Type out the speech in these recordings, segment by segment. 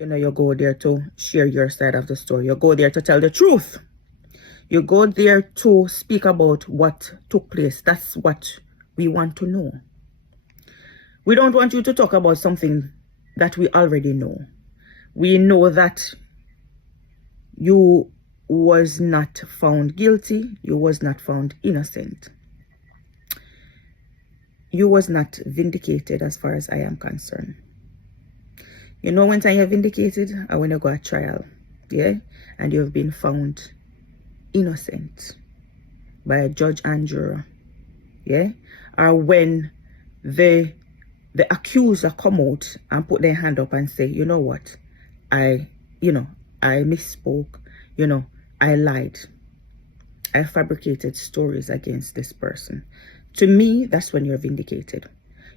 you go there to share your side of the story. You go there to tell the truth. You go there to speak about what took place. That's what we want to know. We don't want you to talk about something that we already know. We know that you was not found guilty. You was not found innocent. You was not vindicated as far as I am concerned. You know when you're vindicated? Or when you go to trial. Yeah? And you've been found innocent by a judge and juror. Yeah? Or when the accuser come out and put their hand up and say, you know what? I misspoke. I lied. I fabricated stories against this person. To me, that's when you're vindicated.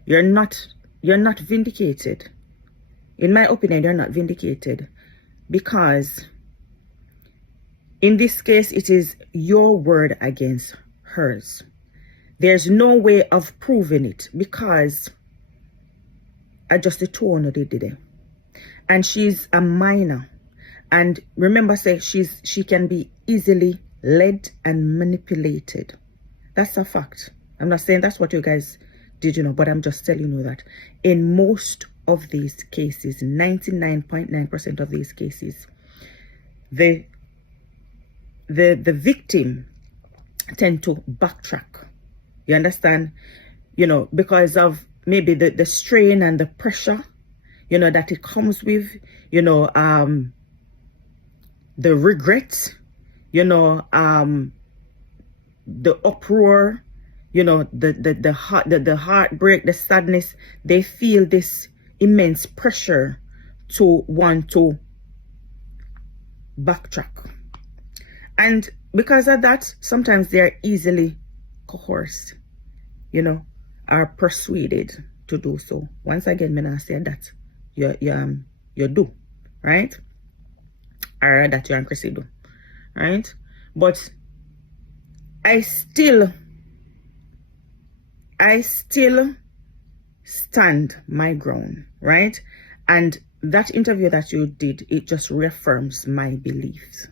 You're not vindicated. In my opinion, you're not vindicated because in this case, it is your word against hers. There's no way of proving it because I just the two on they did it. And she's a minor. And remember, say she can be easily led and manipulated. That's a fact. I'm not saying that's what you guys did, but I'm just telling you that in most of these cases, 99.9% of these cases, the victim tend to backtrack. You understand? Because of maybe the strain and the pressure, that it comes with, the regret, the uproar, the heartbreak, the sadness. They feel this immense pressure to want to backtrack. And because of that, sometimes they are easily coerced, are persuaded to do so. Once again, I'm not saying that you do, right? Or that you and Chrissy do, right? But I still stand my ground, right? And that interview that you did, it just reaffirms my beliefs.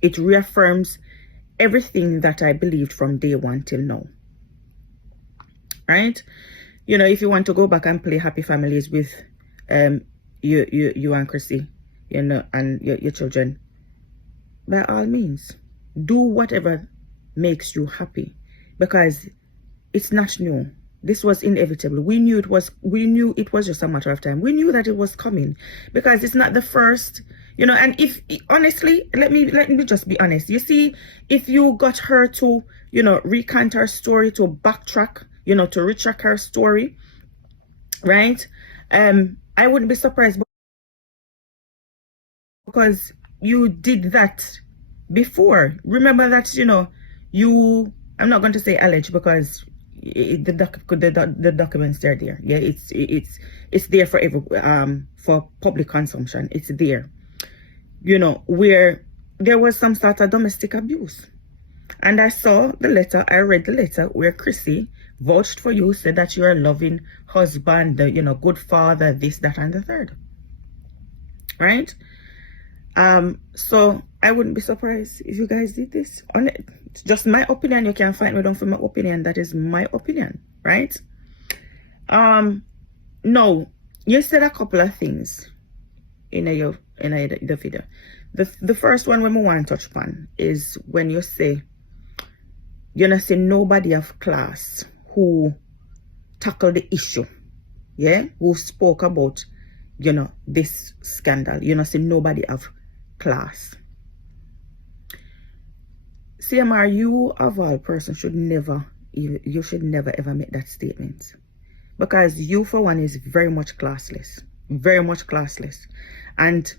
It reaffirms everything that I believed from day one till now, right? If you want to go back and play Happy Families with you and Chrissy, and your children, by all means, do whatever makes you happy, because it's not new. This was inevitable. We knew it was just a matter of time. We knew that it was coming because it's not the first, and if honestly, let me just be honest. You see, if you got her to, recant her story, to backtrack, to retract her story, right? I wouldn't be surprised because you did that before. Remember that, I'm not going to say alleged because the documents are there. Yeah, it's there for for public consumption. It's there, where there was some sort of domestic abuse. And I saw the letter, I read the letter where Chrissy vouched for you, said that you're a loving husband, good father, this, that, and the third. Right? So I wouldn't be surprised if you guys did this. It's just my opinion. You can find me down for my opinion. That is my opinion, right? No, you said a couple of things in the video. The first one when we want to touch upon is when you say, say nobody of class who tackled the issue, yeah, who spoke about, this scandal. Say nobody of class. CMR, you of all persons should never ever make that statement, because you for one is very much classless, and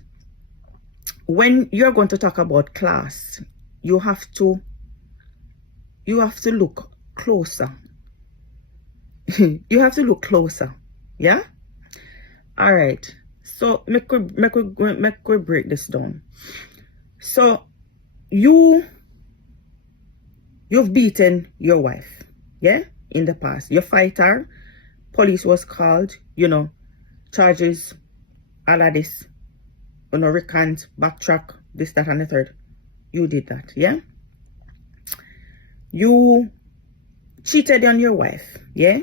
when you're going to talk about class, you have to look closer. You have to look closer. Yeah. All right. So make we break this down. So you've beaten your wife, yeah, in the past. You fight her. Police was called. Charges, all of this. recant, backtrack, this, that, and the third. You did that, yeah? You cheated on your wife, yeah?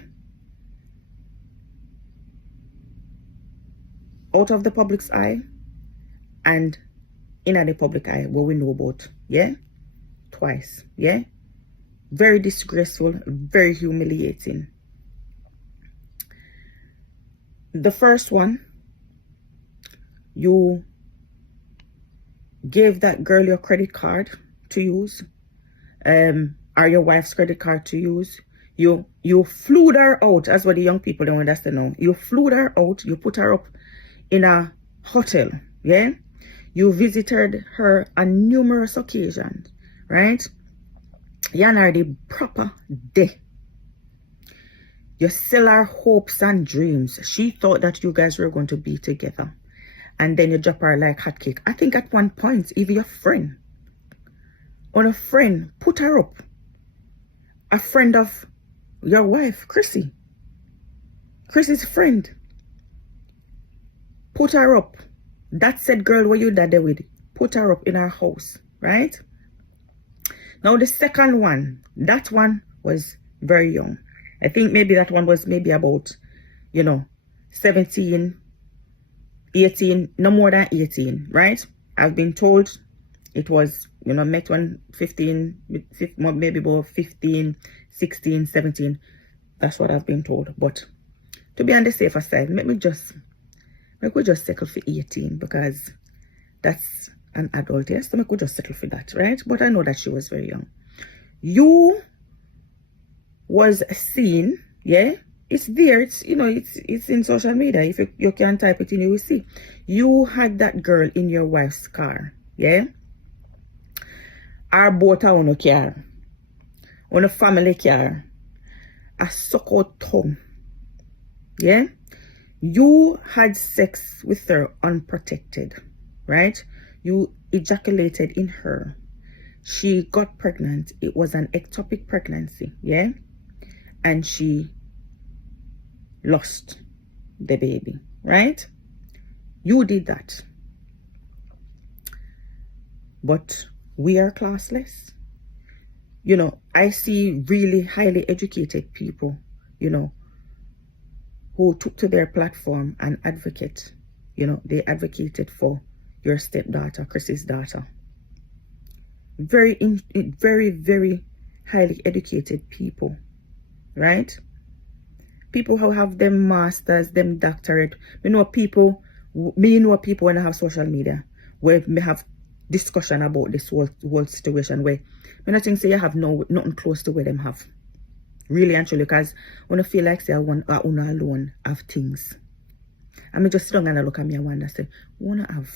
Out of the public's eye and in the public eye, where we know about, yeah? Twice, yeah? Very disgraceful, very humiliating. The first one, you gave that girl your credit card to use, or your wife's credit card to use. You flew her out, as what the young people don't understand now. You flew her out, you put her up in a hotel, yeah? You visited her on numerous occasions, right? You are the proper day. You sell her hopes and dreams. She thought that you guys were going to be together. And then you drop her like hotcake. I think at one point, even your friend, or a friend, put her up. A friend of your wife, Chrissy. Chrissy's friend. Put her up. That said girl where you did with, put her up in her house, right? Now the second one, that one was very young. I think maybe that one was maybe about, 17, 18, no more than 18, right? I've been told it was, met when 15, maybe about 15, 16, 17. That's what I've been told. But to be on the safer side, we just settle for 18 because that's an adult, yes? So we could just settle for that, right? But I know that she was very young. You was seen, yeah? It's there, it's it's in social media. If you can type it in, you will see. You had that girl in your wife's car, yeah? Or both on a car, on a family car, a suck out tongue, yeah? You had sex with her unprotected, right? You ejaculated in her. She got pregnant. It was an ectopic pregnancy, yeah? And she lost the baby, right? You did that. But we are classless. I see really highly educated people, who took to their platform and advocate. They advocated for your stepdaughter, Chrissy's daughter. Very, very highly educated people, right? People who have them masters, them doctorate. Me know people when I have social media where me have discussion about this whole situation where me not think say you have nothing close to where them have. Really and truly, because when I feel like say I alone have things. I mean just sit down and I look at me and wonder say, wanna have.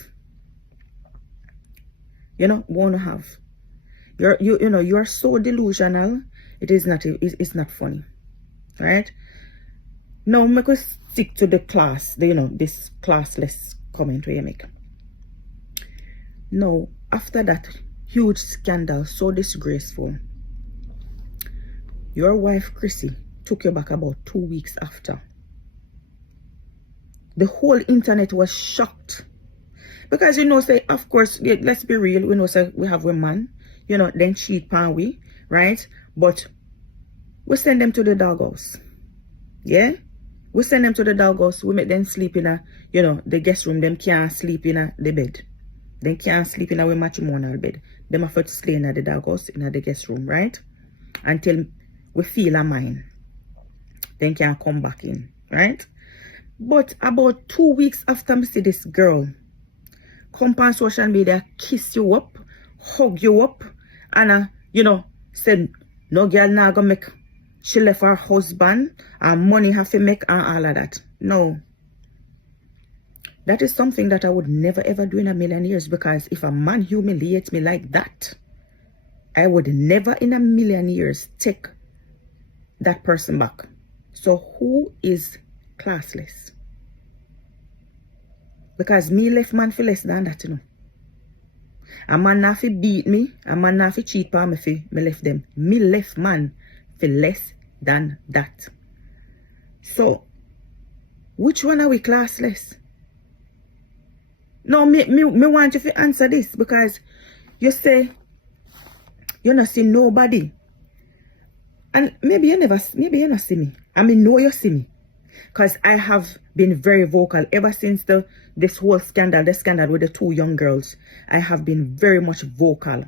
Wanna have. You're so delusional. It's not funny. Right? Now I'm going to stick to the class, this classless comment where you make. Now, after that huge scandal, so disgraceful, your wife Chrissy took you back about 2 weeks after. The whole internet was shocked. Because say, of course, let's be real, say we have a man, then cheat pan we, right? But we send them to the doghouse. Yeah? We send them to the doghouse, we make them sleep in the guest room. Them can't sleep in the bed. They can't sleep in a matrimonial bed. Them have to stay in the doghouse, in the guest room, right? Until we feel a mind. Then can come back in, right? But about 2 weeks after me see this girl come on social media, kiss you up, hug you up, and said no girl now gonna make. She left her husband and money have to make and all of that. No. That is something that I would never ever do in a million years, because if a man humiliates me like that, I would never in a million years take that person back. So who is classless? Because me left man for less than that, A man not fi beat me, a man not fi cheat on me left them. Me left man for less than that. So, which one are we classless? No, me want you to answer this because you say you not see nobody. And maybe you not see me. I mean, know you see me. Because I have been very vocal ever since this whole scandal, the scandal with the two young girls. I have been very much vocal.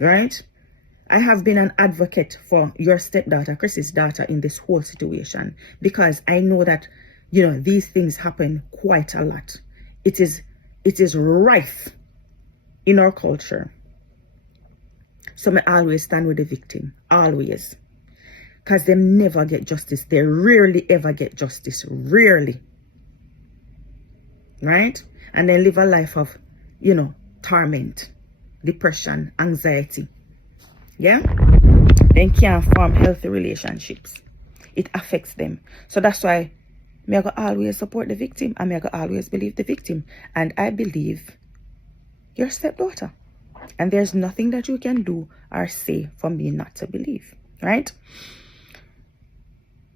Right? I have been an advocate for your stepdaughter, Chris's daughter, in this whole situation. Because I know that, you know, these things happen quite a lot. It is rife in our culture. So I always stand with the victim. Always. Because they never get justice. They rarely ever get justice. Rarely. Right? And they live a life of, you know, torment, depression, anxiety. Yeah? They can't form healthy relationships. It affects them. So that's why I go always support the victim. And I go always believe the victim. And I believe your stepdaughter. And there's nothing that you can do or say for me not to believe. Right?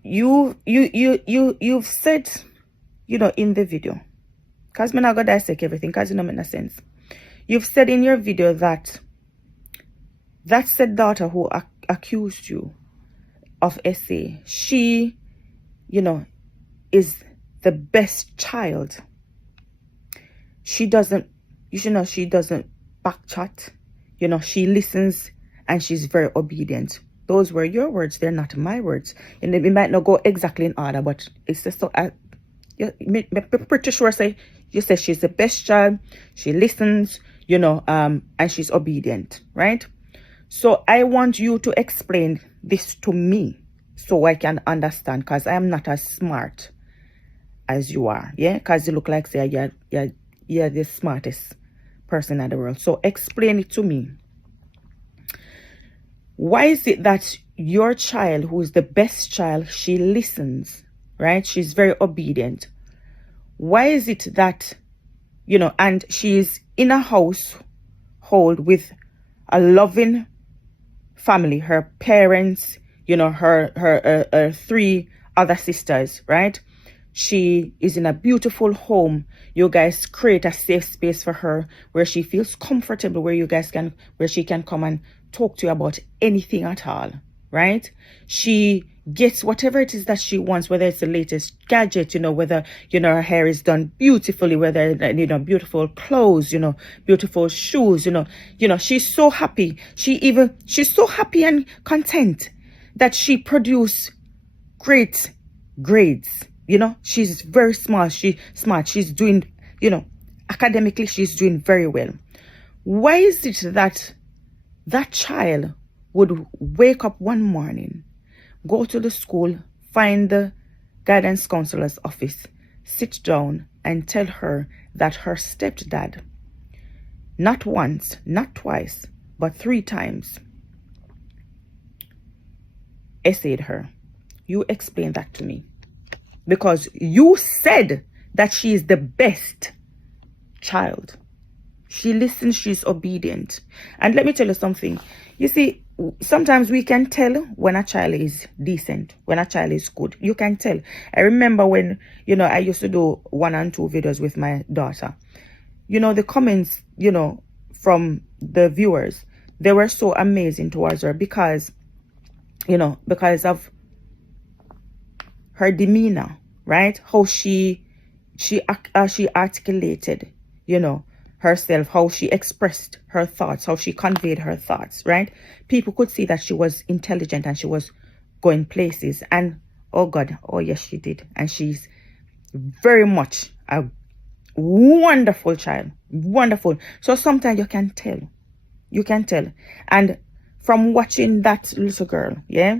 You've said, you know, in the video, because I'm not going to dissect everything, because it don't make no sense. You've said in your video that said daughter who accused you of SA, she, you know, is the best child. She doesn't, you should know, she doesn't backchat. You know, she listens and she's very obedient. Those were your words. They're not my words. And it might not go exactly in order, but it's just so. I'm pretty sure you say she's the best child. She listens, you know, and she's obedient, right? So I want you to explain this to me so I can understand, because I am not as smart as you are, yeah? Because you look like say you're the smartest person in the world. So explain it to me. Why is it that your child, who is the best child, she listens, right? She's very obedient. Why is it that, you know, and she's in a household with a loving family, her parents, you know, her three other sisters, right? She is in a beautiful home. You guys create a safe space for her where she feels comfortable, where she can come and talk to you about anything at all, right? She gets whatever it is that she wants, whether it's the latest gadget, you know, whether, you know, her hair is done beautifully, whether, you know, beautiful clothes, you know, beautiful shoes, you know, she's so happy. She's so happy and content that she produce great grades. You know, she's very smart. She's doing, you know, academically, she's doing very well. Why is it that child would wake up one morning, go to the school, find the guidance counselor's office, sit down and tell her that her stepdad, not once, not twice, but 3 times, essayed her? You explain that to me. Because you said that she is the best child. She listens, she's obedient. And let me tell you something. You see, sometimes we can tell when a child is decent, when a child is good. You can tell. I remember when, you know, I used to do 1 and 2 videos with my daughter. You know, the comments, you know, from the viewers, they were so amazing towards her because, you know, because of her demeanor, right? How she articulated, you know, herself, how she expressed her thoughts, how she conveyed her thoughts, right? People could see that she was intelligent and she was going places. And oh God, oh yes, she did. And she's very much a wonderful child, wonderful. So sometimes you can tell. And from watching that little girl, yeah,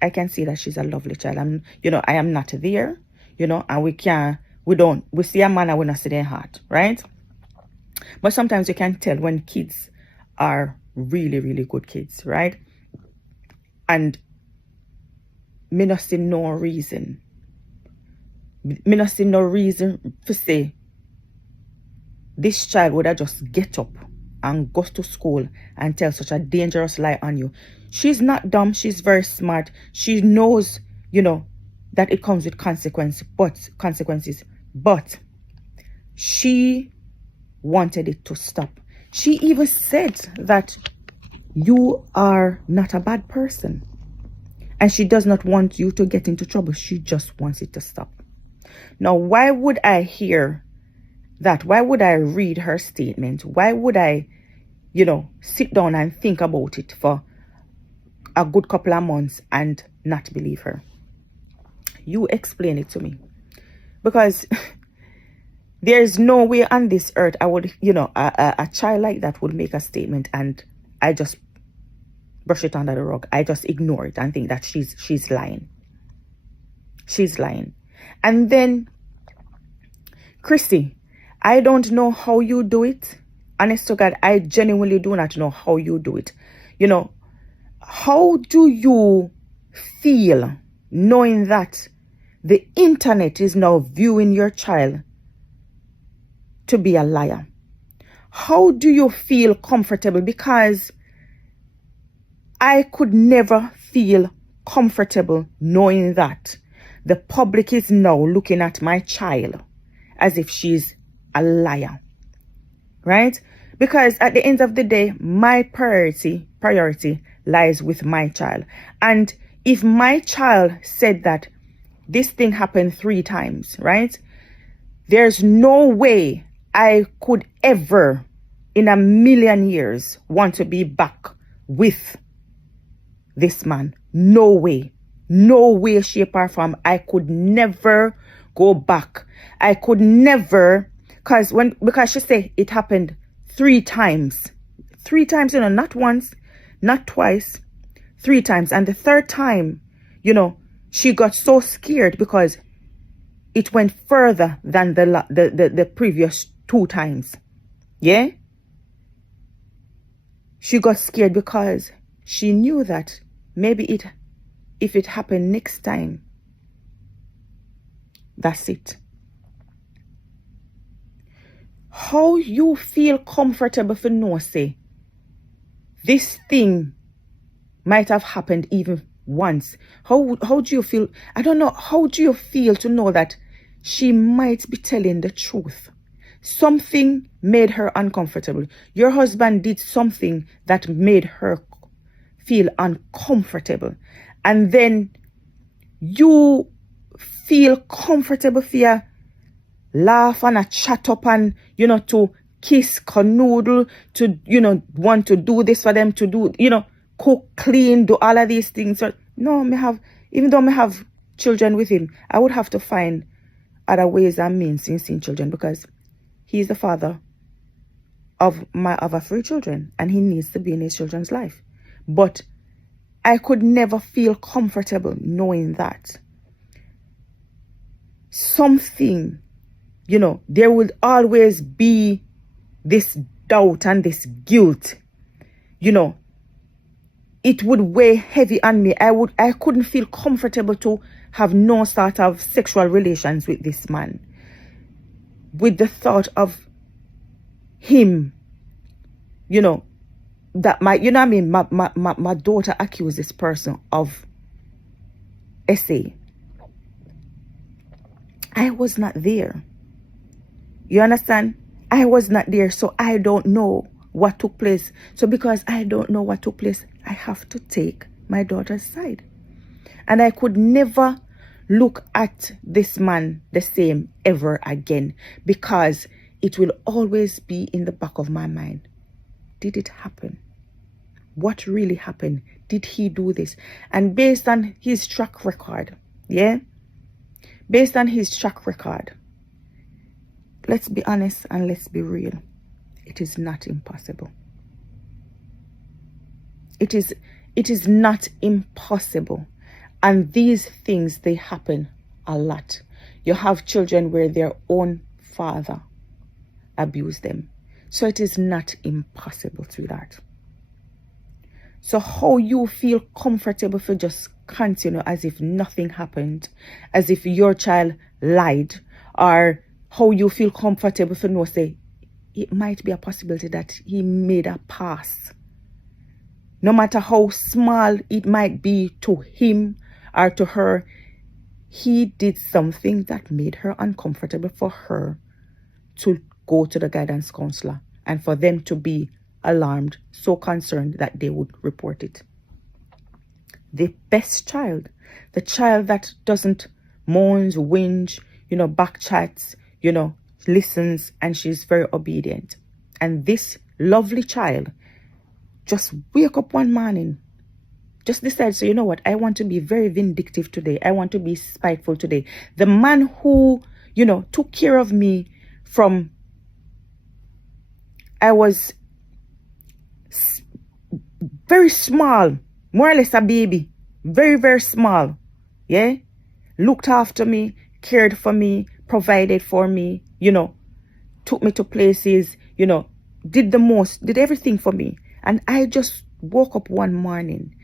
I can see that she's a lovely child. I am not there, you know, and we see a man and we not see their heart, right? But sometimes you can tell when kids are really, really good kids, right? And me not see no reason to say this child would have just get up and go to school and tell such a dangerous lie on you. She's not dumb. She's very smart. She knows, you know, that it comes with consequences. But she wanted it to stop. She even said that you are not a bad person. And she does not want you to get into trouble. She just wants it to stop. Now, why would I hear that? Why would I read her statement? Why would I, sit down and think about it for a good couple of months and not believe her? You explain it to me. Because there's no way on this earth I would, a child like that would make a statement and I just brush it under the rug. I just ignore it and think that she's lying. She's lying. And then, Chrissy, I don't know how you do it. Honest to God, I genuinely do not know how you do it. How do you feel knowing that the internet is now viewing your child to be a liar? How do you feel comfortable? Because I could never feel comfortable knowing that the public is now looking at my child as if she's a liar, right? Because at the end of the day, my priority lies with my child. And if my child said that this thing happened 3 times, right? There's no way I could ever in a million years want to be back with this man. No way. No way, shape or form. I could never go back. I could never, because she said it happened 3 times. 3 times, not once, not twice, 3 times. And the 3rd time, she got so scared because it went further than the previous 2 times. Yeah? She got scared because she knew that maybe if it happened next time, that's it. How you feel comfortable for no say this thing might have happened even once? How do you feel? I don't know. How do you feel to know that she might be telling the truth? Something made her uncomfortable. Your husband did something that made her feel uncomfortable. And then you feel comfortable for you laugh and a chat up and, to kiss, canoodle, to, want to do this for them, to do, cook, clean, do all of these things. So, no, even though I have children with him, I would have to find other ways and means in seeing children because he's the father of my other 3 children and he needs to be in his children's life. But I could never feel comfortable knowing that something, there would always be this doubt and this guilt, it would weigh heavy on me. I couldn't feel comfortable to have no sort of sexual relations with this man. With the thought of him, that my daughter accused this person of SA. I was not there. You understand? I was not there, so I don't know what took place. So because I don't know what took place, I have to take my daughter's side. And I could never look at this man the same ever again because it will always be in the back of my mind. Did it happen? What really happened? Did he do this? And based on his track record, based on his track record, let's be honest and let's be real. It is not impossible. It is not impossible. And these things, they happen a lot. You have children where their own father abused them. So it is not impossible to that. So how you feel comfortable for just continue as if nothing happened, as if your child lied, or how you feel comfortable for no say, it might be a possibility that he made a pass. No matter how small it might be to him or to her, he did something that made her uncomfortable for her to go to the guidance counselor and for them to be alarmed, so concerned that they would report it. The best child, the child that doesn't moans, whinge, back chats, listens, and she's very obedient. And this lovely child just wake up one morning, just decide, so you know what, I want to be very vindictive today. I want to be spiteful today. The man who, took care of me from I was very small, more or less a baby, very, very small, yeah, looked after me, cared for me, provided for me, took me to places, did everything for me. And I just woke up one morning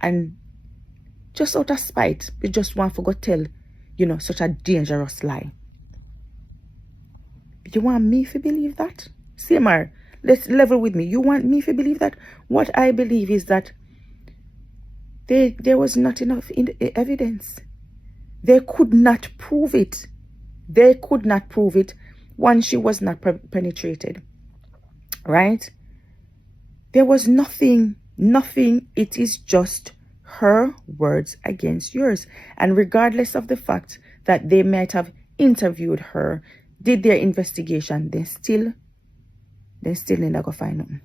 and just out of spite, you just want to go tell, such a dangerous lie. You want me to believe that? Samar, let's level with me. You want me to believe that? What I believe is that there was not enough evidence. They could not prove it. They could not prove it. One, she was not penetrated. Right? There was nothing. It is just her words against yours. And regardless of the fact that they might have interviewed her, did their investigation, they still never go find nothing.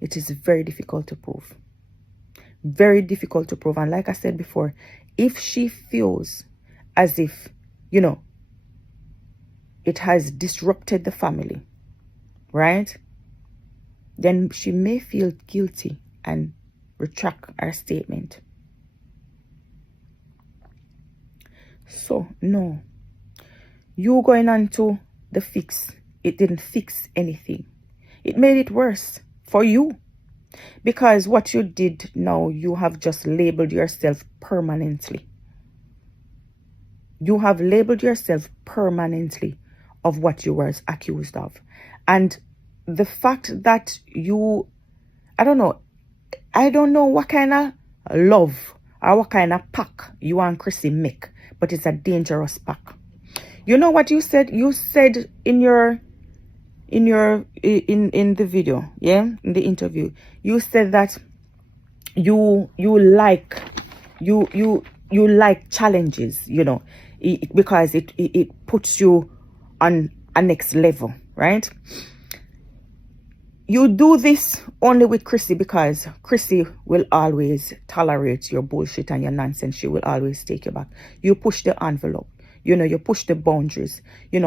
It is very difficult to prove. Very difficult to prove. And like I said before, if she feels as if, it has disrupted the family, right? Then she may feel guilty and retract her statement. So, no. You going on to the fix, it didn't fix anything. It made it worse for you. Because what you did now, you have just labeled yourself permanently. You have labeled yourself permanently of what you were accused of. And the fact that I don't know what kind of love or what kind of pack you and Chrissy make, but it's a dangerous pack. You know what you said? You said in the video, yeah, in the interview, you said that you like challenges, because it puts you on a next level, right? You do this only with Chrissy because Chrissy will always tolerate your bullshit and your nonsense. She will always take you back. You push the envelope, you push the boundaries,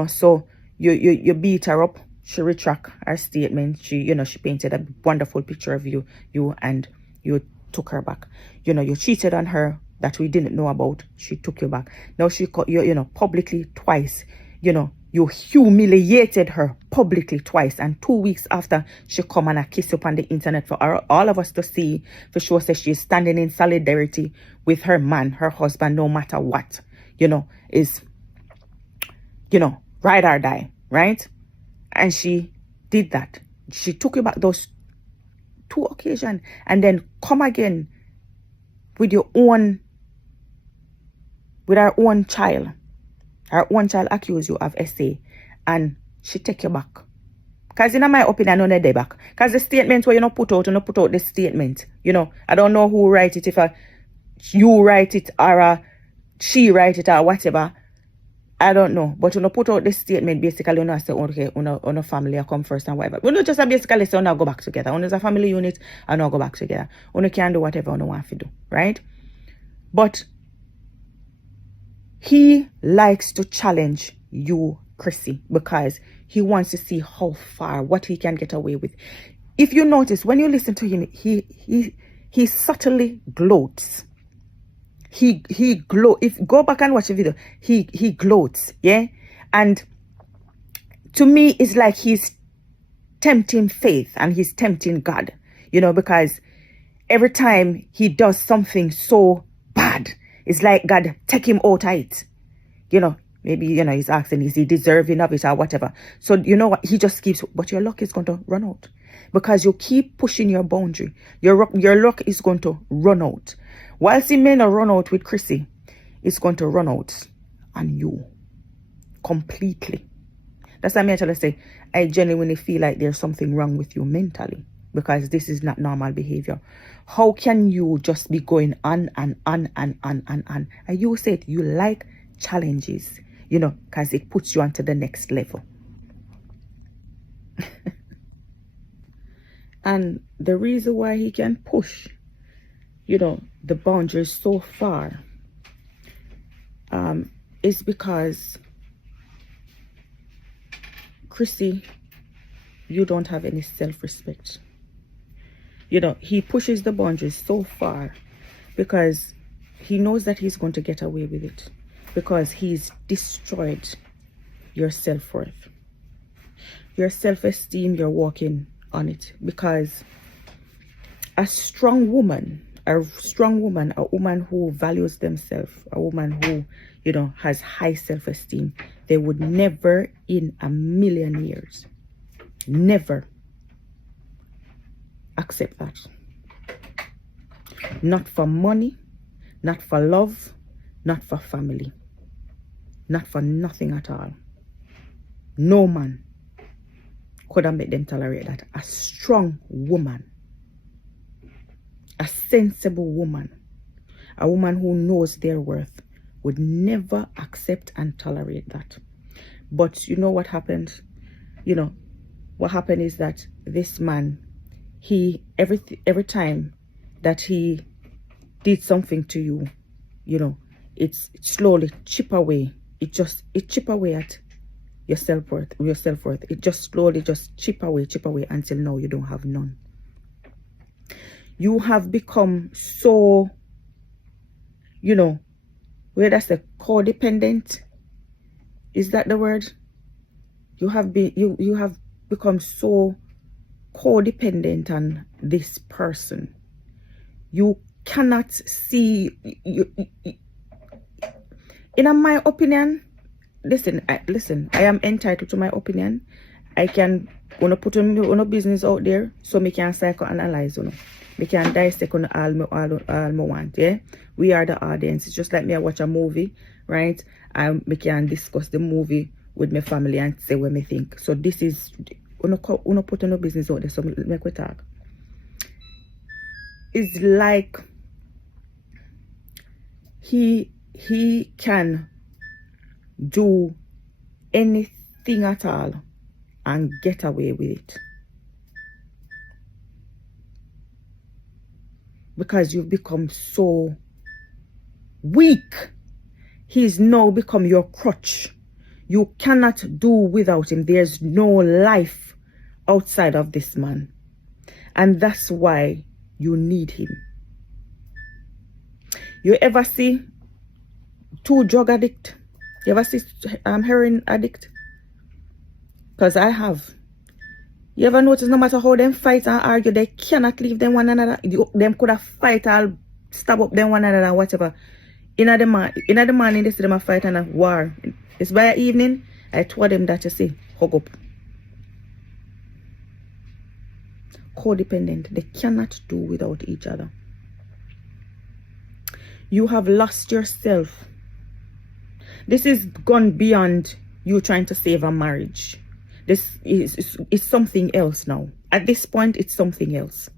so you beat her up. She retract her statement. She painted a wonderful picture of you and you took her back. You cheated on her that we didn't know about. She took you back. Now she caught you, publicly twice. You humiliated her publicly twice. And 2 weeks after, she come and kiss you on the internet for all of us to see. For sure, says she's standing in solidarity with her man, her husband, no matter what. Is, ride or die, right? And she did that. She took you back those 2 occasions and then come again with her own child. Her own child accuse you of SA and she take you back. Because in my opinion, none of they back. Because the statement where you put out the statement. I don't know who write it, if you write it or she write it or whatever. I don't know. But put out the statement, basically, say, okay, on family come first and whatever. We not just basically say, go back together. As a family unit, and go back together. Can do whatever you want to do, right? But he likes to challenge you, Chrissy, because he wants to see how far, what he can get away with. If you notice, when you listen to him, he subtly gloats. He gloats. If go back and watch the video, he gloats, yeah? And to me, it's like he's tempting faith and he's tempting God, because every time he does something so bad, it's like God take him out of it. Maybe, he's asking, is he deserving of it or whatever? So, what? He just keeps, but your luck is going to run out. Because you keep pushing your boundary. Your luck is going to run out. Whilst it may not run out with Chrissy, it's going to run out on you. completely. That's why I'm trying to say, I genuinely feel like there's something wrong with you mentally, because this is not normal behavior. How can you just be going on and on and on and on? And you said you like challenges, you know, because it puts you onto the next level. And the reason why he can push, you know, the boundaries so far is because, Chrissy, you don't have any self-respect. You know, he pushes the boundaries so far because he knows that he's going to get away with it, because he's destroyed your self-worth. Your self-esteem, you're walking on it, because a strong woman, a woman who values themselves, a woman who, you know, has high self-esteem, they would never in a million years, never accept that. Not for money, not for love, not for family, not for nothing at all. No man could have made them tolerate that. A strong woman, a sensible woman, a woman who knows their worth would never accept and tolerate that. But you know what happened? You know, what happened is that this man, he, every time that he did something to you, you know, it slowly chip away. It chip away at your self-worth. It just slowly just chip away until now you don't have none. You have become so, you know, where that's the codependent. Is that the word? You have become so codependent on this person. You cannot see in my opinion. Listen, I am entitled to my opinion. I can gonna put on business out there, so me can psychoanalyze, you know. Me can dissect on all me want, yeah. We are the audience. It's just like me I watch a movie, right? Me can discuss the movie with my family and say what me think. So this is uno put on business out there, so make we talk. It's like he can do anything at all and get away with it, because you've become so weak. He's now become your crutch. You cannot do without him. There's no life outside of this man, and that's why you need him. You ever see two drug addict? You ever see heroin addict? Because I have. You ever notice no matter how them fight and argue, they cannot leave them one another? Them could have fight or stab up them one another, whatever. In the morning they see them a fight and a war. It's by evening, I told them that, you see, hug up. Codependent. They cannot do without each other. You have lost yourself. This is gone beyond you trying to save a marriage. This is something else now. At this point, it's something else.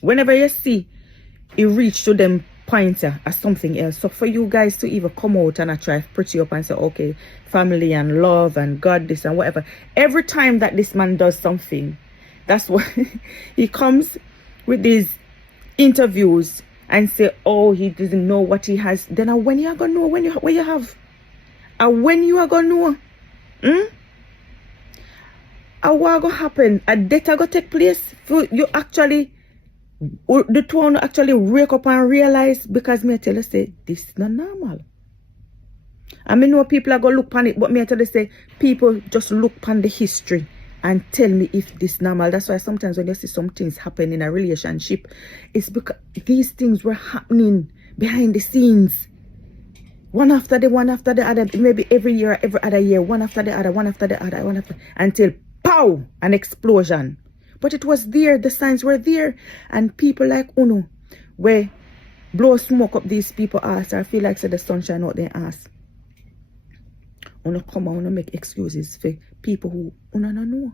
Whenever you see it reach to them points as something else. So for you guys to even come out and try to pretty up and say, okay, family and love and God this and whatever. Every time that this man does something, that's what he comes with these interviews and say, oh, he doesn't know what he has. Then when you are gonna know when you have? When you are gonna know? What gonna happen? A death gonna take place? You actually, the two will actually wake up and realize, because me tell you say this is not normal. I mean, know people are gonna look on it, but me tell you say people just look on the history and tell me if this normal. That's why sometimes when you see some things happen in a relationship, it's because these things were happening behind the scenes. One after the other, maybe every year, every other year, one after the other, until pow, an explosion. But it was there, the signs were there, and people like Uno, where blow smoke up these people ass, or feel like say the sunshine out their ass. Una come out, una make excuses for people who una no know.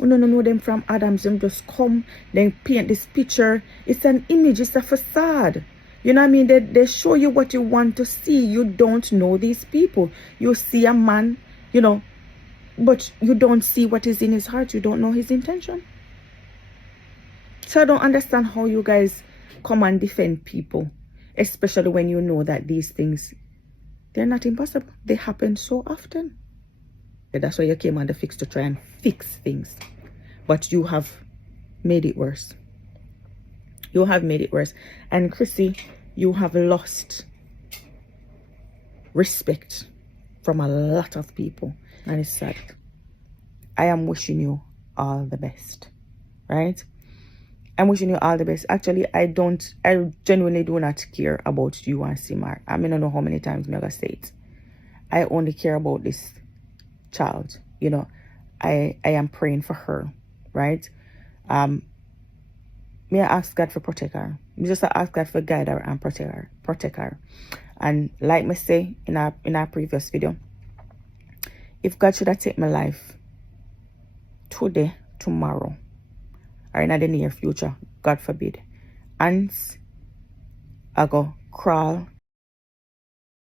Una no know them from Adams. Them just come, then paint this picture. It's an image, it's a facade. You know what I mean? They show you what you want to see. You don't know these people. You see a man, you know, but you don't see what is in his heart. You don't know his intention. So I don't understand how you guys come and defend people, especially when you know that these things, they're not impossible. They happen so often. And that's why you came on the Fix to try and fix things. But you have made it worse. You have made it worse. And Chrissy, you have lost respect from a lot of people. And it's sad. I am wishing you all the best. Right? I'm wishing you all the best. Actually, I genuinely do not care about you and Simar. I mean, I don't know how many times I'm going to say it. I only care about this child. You know, I am praying for her, right? May I ask God for protect her. Me just ask God for guide her and protect her. And like me say in our previous video, if God should have taken my life today, tomorrow, or in the near future, God forbid, ants I go crawl